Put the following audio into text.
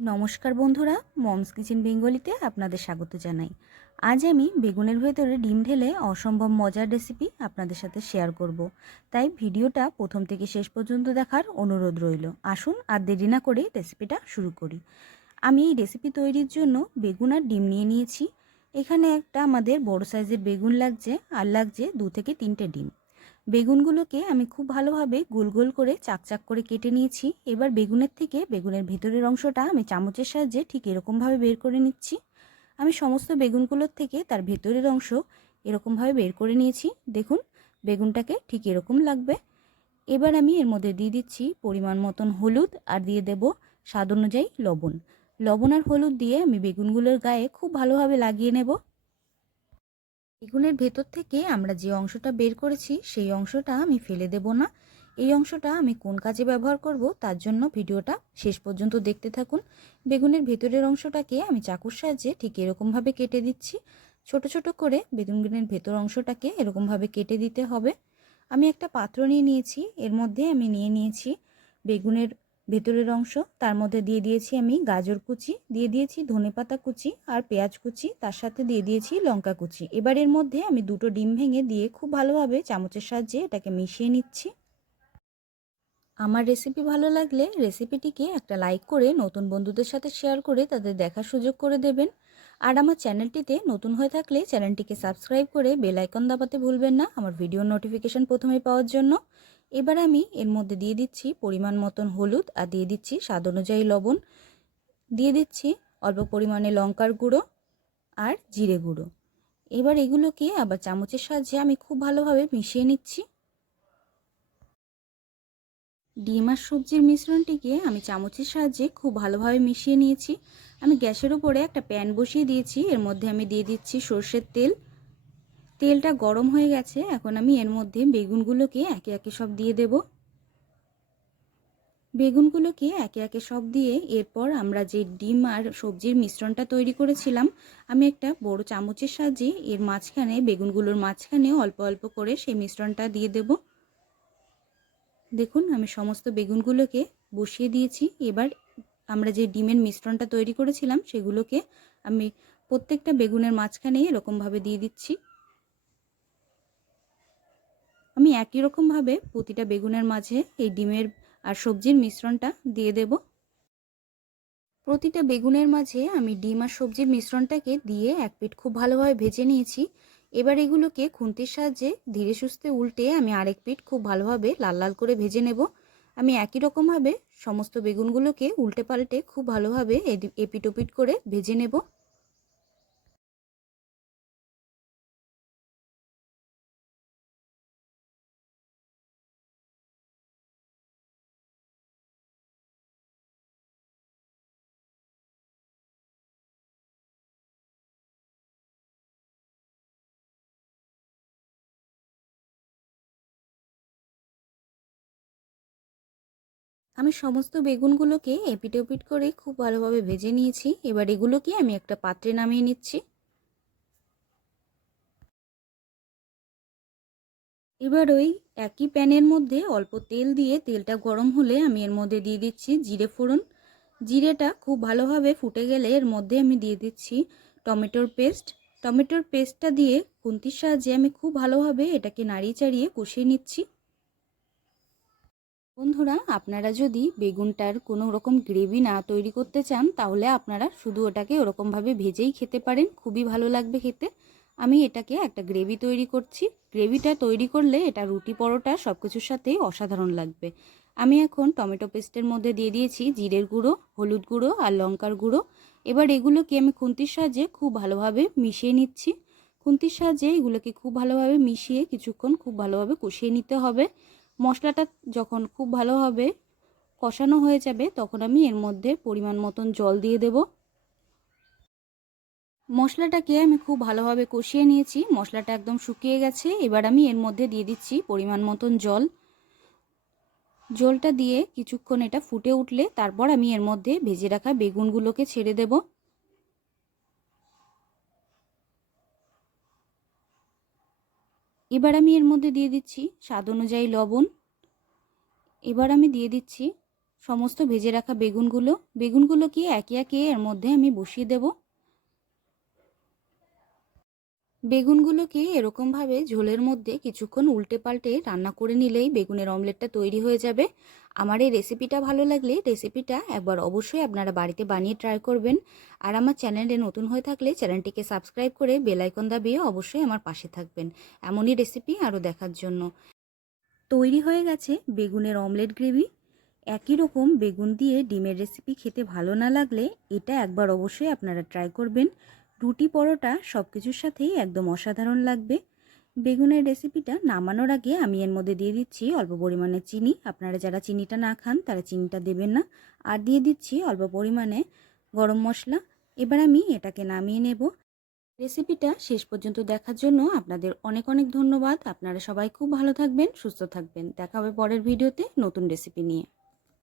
নমস্কার বন্ধুরা, moms kitchen বেঙ্গলিতে আপনাদের স্বাগত জানাই। আজ আমি বেগুনের ভেতরে ডিম ঢেলে অসম্ভব মজার রেসিপি আপনাদের সাথে শেয়ার করব। তাই ভিডিওটা প্রথম থেকে শেষ পর্যন্ত দেখার অনুরোধ রইল। আসুন আর দেরি না করে রেসিপিটা শুরু করি। আমি এই রেসিপি তৈরির জন্য বেগুন আর ডিম নিয়ে নিয়েছি। এখানে একটা আমাদের বড় সাইজের বেগুন লাগছে, আর লাগছে দু থেকে তিনটে ডিম। বেগুনগুলোকে আমি খুব ভালোভাবে গোল গোল করে চাকচাক করে কেটে নিয়েছি। এবার বেগুনের থেকে বেগুনের ভেতরের অংশটা আমি চামচের সাহায্যে ঠিক এরকমভাবে বের করে নিচ্ছি। আমি সমস্ত বেগুনগুলোর থেকে তার ভেতরের অংশ এরকমভাবে বের করে নিয়েছি। দেখুন, বেগুনটাকে ঠিক এরকম লাগবে। এবার আমি এর মধ্যে দিয়ে দিচ্ছি পরিমাণ মতন হলুদ আর দিয়ে দেব স্বাদ অনুযায়ী লবণ। লবণ আর হলুদ দিয়ে আমি বেগুনগুলোর গায়ে খুব ভালোভাবে লাগিয়ে নেব। বেগুনের ভেতর থেকে আমরা যে অংশটা বের করেছি, সেই অংশটা আমি ফেলে দেব না। এই অংশটা আমি কোন কাজে ব্যবহার করব, তার জন্য ভিডিওটা শেষ পর্যন্ত দেখতে থাকুন। বেগুনের ভেতরের অংশটাকে আমি চাকুর সাহায্যে ঠিক এরকমভাবে কেটে দিচ্ছি। ছোট ছোট করে বেগুনের ভেতর অংশটাকে এরকমভাবে কেটে দিতে হবে। আমি একটা পাত্র নিয়ে নিয়েছি, এর মধ্যে আমি নিয়ে নিয়েছি বেগুনের ভেতরের অংশ, তার মধ্যে দিয়ে দিয়েছি আমি গাজর কুচি, দিয়ে দিয়েছি ধনেপাতা কুচি আর পেঁয়াজ কুচি, তার সাথে দিয়ে দিয়েছি লঙ্কা কুচি। এবার এর মধ্যে আমি দুটো ডিম ভেঙে দিয়ে খুব ভালোভাবে চামচের সাহায্যে এটাকে মিশিয়ে নিচ্ছি। আমার রেসিপি ভালো লাগলে রেসিপিটিকে একটা লাইক করে নতুন বন্ধুদের সাথে শেয়ার করে তাদের দেখার সুযোগ করে দেবেন। আর আমার চ্যানেলটিতে নতুন হয়ে থাকলে চ্যানেলটিকে সাবস্ক্রাইব করে বেল আইকন দাবাতে ভুলবেন না। আমার ভিডিও নোটিফিকেশান প্রথমে পাওয়ার জন্য। এবার আমি এর মধ্যে দিয়ে দিচ্ছি পরিমাণ মতন হলুদ আর দিয়ে দিচ্ছি স্বাদ অনুযায়ী লবণ। দিয়ে দিচ্ছি অল্প পরিমাণে লঙ্কার গুঁড়ো আর জিরে গুঁড়ো। এবার এগুলোকে আবার চামচের সাহায্যে আমি খুব ভালোভাবে মিশিয়ে নিচ্ছি। ডিম আর সবজির মিশ্রণটিকে আমি চামচের সাহায্যে খুব ভালোভাবে মিশিয়ে নিয়েছি। আমি গ্যাসের উপরে একটা প্যান বসিয়ে দিয়েছি। এর মধ্যে আমি দিয়ে দিচ্ছি সর্ষের তেল। তেলটা গরম হয়ে গেছে, এখন আমি এর মধ্যে বেগুনগুলোকে একে একে সব দিয়ে দেব। বেগুনগুলোকে একে একে সব দিয়ে এরপর আমরা যে ডিম আর সবজির মিশ্রণটা তৈরি করেছিলাম, আমি একটা বড় চামচের সাহায্যে এর মাঝখানে, বেগুনগুলোর মাঝখানে অল্প অল্প করে সেই মিশ্রণটা দিয়ে দেব। দেখুন, আমি সমস্ত বেগুনগুলোকে বসিয়ে দিয়েছি। এবার আমরা যে ডিমের মিশ্রণটা তৈরি করেছিলাম, সেগুলোকে আমি প্রত্যেকটা বেগুনের মাঝখানে এরকমভাবে দিয়ে দিচ্ছি। আমি একই রকমভাবে প্রতিটা বেগুনের মাঝে এই ডিমের আর সবজির মিশ্রণটা দিয়ে দেব। প্রতিটা বেগুনের মাঝে আমি ডিম আর সবজির মিশ্রণটাকে দিয়ে এক পিঠ খুব ভালোভাবে ভেজে নিয়েছি। এবার এগুলোকে খুন্তির সাহায্যে ধীরে সুস্থে উল্টে আমি আরেক পিঠ খুব ভালোভাবে লাল লাল করে ভেজে নেব। আমি একই রকমভাবে সমস্ত বেগুনগুলোকে উল্টে পাল্টে খুব ভালোভাবে এপিট ওপিট করে ভেজে নেব। আমি সমস্ত বেগুনগুলোকে এপিট ওপিট করে খুব ভালোভাবে ভেজে নিয়েছি। এবার এগুলোকে আমি একটা পাত্রে নামিয়ে নিচ্ছি। এবার ওই একই প্যানের মধ্যে অল্প তেল দিয়ে তেলটা গরম হলে আমি এর মধ্যে দিয়ে দিচ্ছি জিরে ফোড়ন। জিরেটা খুব ভালোভাবে ফুটে গেলে এর মধ্যে আমি দিয়ে দিচ্ছি টমেটোর পেস্ট। টমেটোর পেস্টটা দিয়ে খুন্তির সাহায্যে আমি খুব ভালোভাবে এটাকে নাড়িয়ে চাড়িয়ে কষিয়ে নিচ্ছি। বন্ধুরা, আপনারা যদি বেগুনটার কোনো রকম গ্রেভি না তৈরি করতে চান, তাহলে আপনারা শুধু ওটাকে ওরকমভাবে ভেজেই খেতে পারেন। খুবই ভালো লাগবে খেতে। আমি এটাকে একটা গ্রেভি তৈরি করছি। গ্রেভিটা তৈরি করলে এটা রুটি পরোটা সব কিছুর সাথেই অসাধারণ লাগবে। আমি এখন টমেটো পেস্টের মধ্যে দিয়ে দিয়েছি জিরের গুঁড়ো, হলুদ গুঁড়ো আর লঙ্কার গুঁড়ো। এবার এগুলোকে আমি খুন্তির সাহায্যে খুব ভালোভাবে মিশিয়ে নিচ্ছি। খুন্তির সাহায্যে এগুলোকে খুব ভালোভাবে মিশিয়ে কিছুক্ষণ খুব ভালোভাবে কষিয়ে নিতে হবে। মশলাটা যখন খুব ভালোভাবে কষানো হয়ে যাবে, তখন আমি এর মধ্যে পরিমাণ মতন জল দিয়ে দেব। মশলাটাকে আমি খুব ভালোভাবে কষিয়ে নিয়েছি। মশলাটা একদম শুকিয়ে গেছে। এবার আমি এর মধ্যে দিয়ে দিচ্ছি পরিমাণ মতন জল। জলটা দিয়ে কিছুক্ষণ এটা ফুটে উঠলে, তারপর আমি এর মধ্যে ভেজে রাখা বেগুনগুলোকে ছেড়ে দেবো। এবার আমি এর মধ্যে দিয়ে দিচ্ছি স্বাদ অনুযায়ী লবণ। এবার আমি দিয়ে দিচ্ছি সমস্ত ভেজে রাখা বেগুনগুলো। বেগুনগুলোকে একে একে এর মধ্যে আমি বসিয়ে দেব। বেগুনগুলোকে এরকমভাবে ঝোলের মধ্যে কিছুক্ষণ উল্টে পাল্টে রান্না করে নিলেই বেগুনের অমলেটটা তৈরি হয়ে যাবে। আমার এই রেসিপিটা ভালো লাগলে রেসিপিটা একবার অবশ্যই আপনারা বাড়িতে বানিয়ে ট্রাই করবেন। আর আমার চ্যানেলে নতুন হয়ে থাকলে চ্যানেলটিকে সাবস্ক্রাইব করে বেলাইকন দাবিয়ে অবশ্যই আমার পাশে থাকবেন। এমনই রেসিপি আরও দেখার জন্য। তৈরি হয়ে গেছে বেগুনের অমলেট গ্রেভি। একই রকম বেগুন দিয়ে ডিমের রেসিপি খেতে ভালো না লাগলে এটা একবার অবশ্যই আপনারা ট্রাই করবেন। রুটি পরোটা সব কিছুর সাথেই একদম অসাধারণ লাগবে। বেগুনের রেসিপিটা নামানোর আগে আমি এর মধ্যে দিয়ে দিচ্ছি অল্প পরিমাণে চিনি। আপনারা যারা চিনিটা না খান তারা চিনিটা দেবেন না। আর দিয়ে দিচ্ছি অল্প পরিমাণে গরম মশলা। এবার আমি এটাকে নামিয়ে নেব। রেসিপিটা শেষ পর্যন্ত দেখার জন্য আপনাদের অনেক অনেক ধন্যবাদ। আপনারা সবাই খুব ভালো থাকবেন, সুস্থ থাকবেন। দেখা হবে পরের ভিডিওতে নতুন রেসিপি নিয়ে।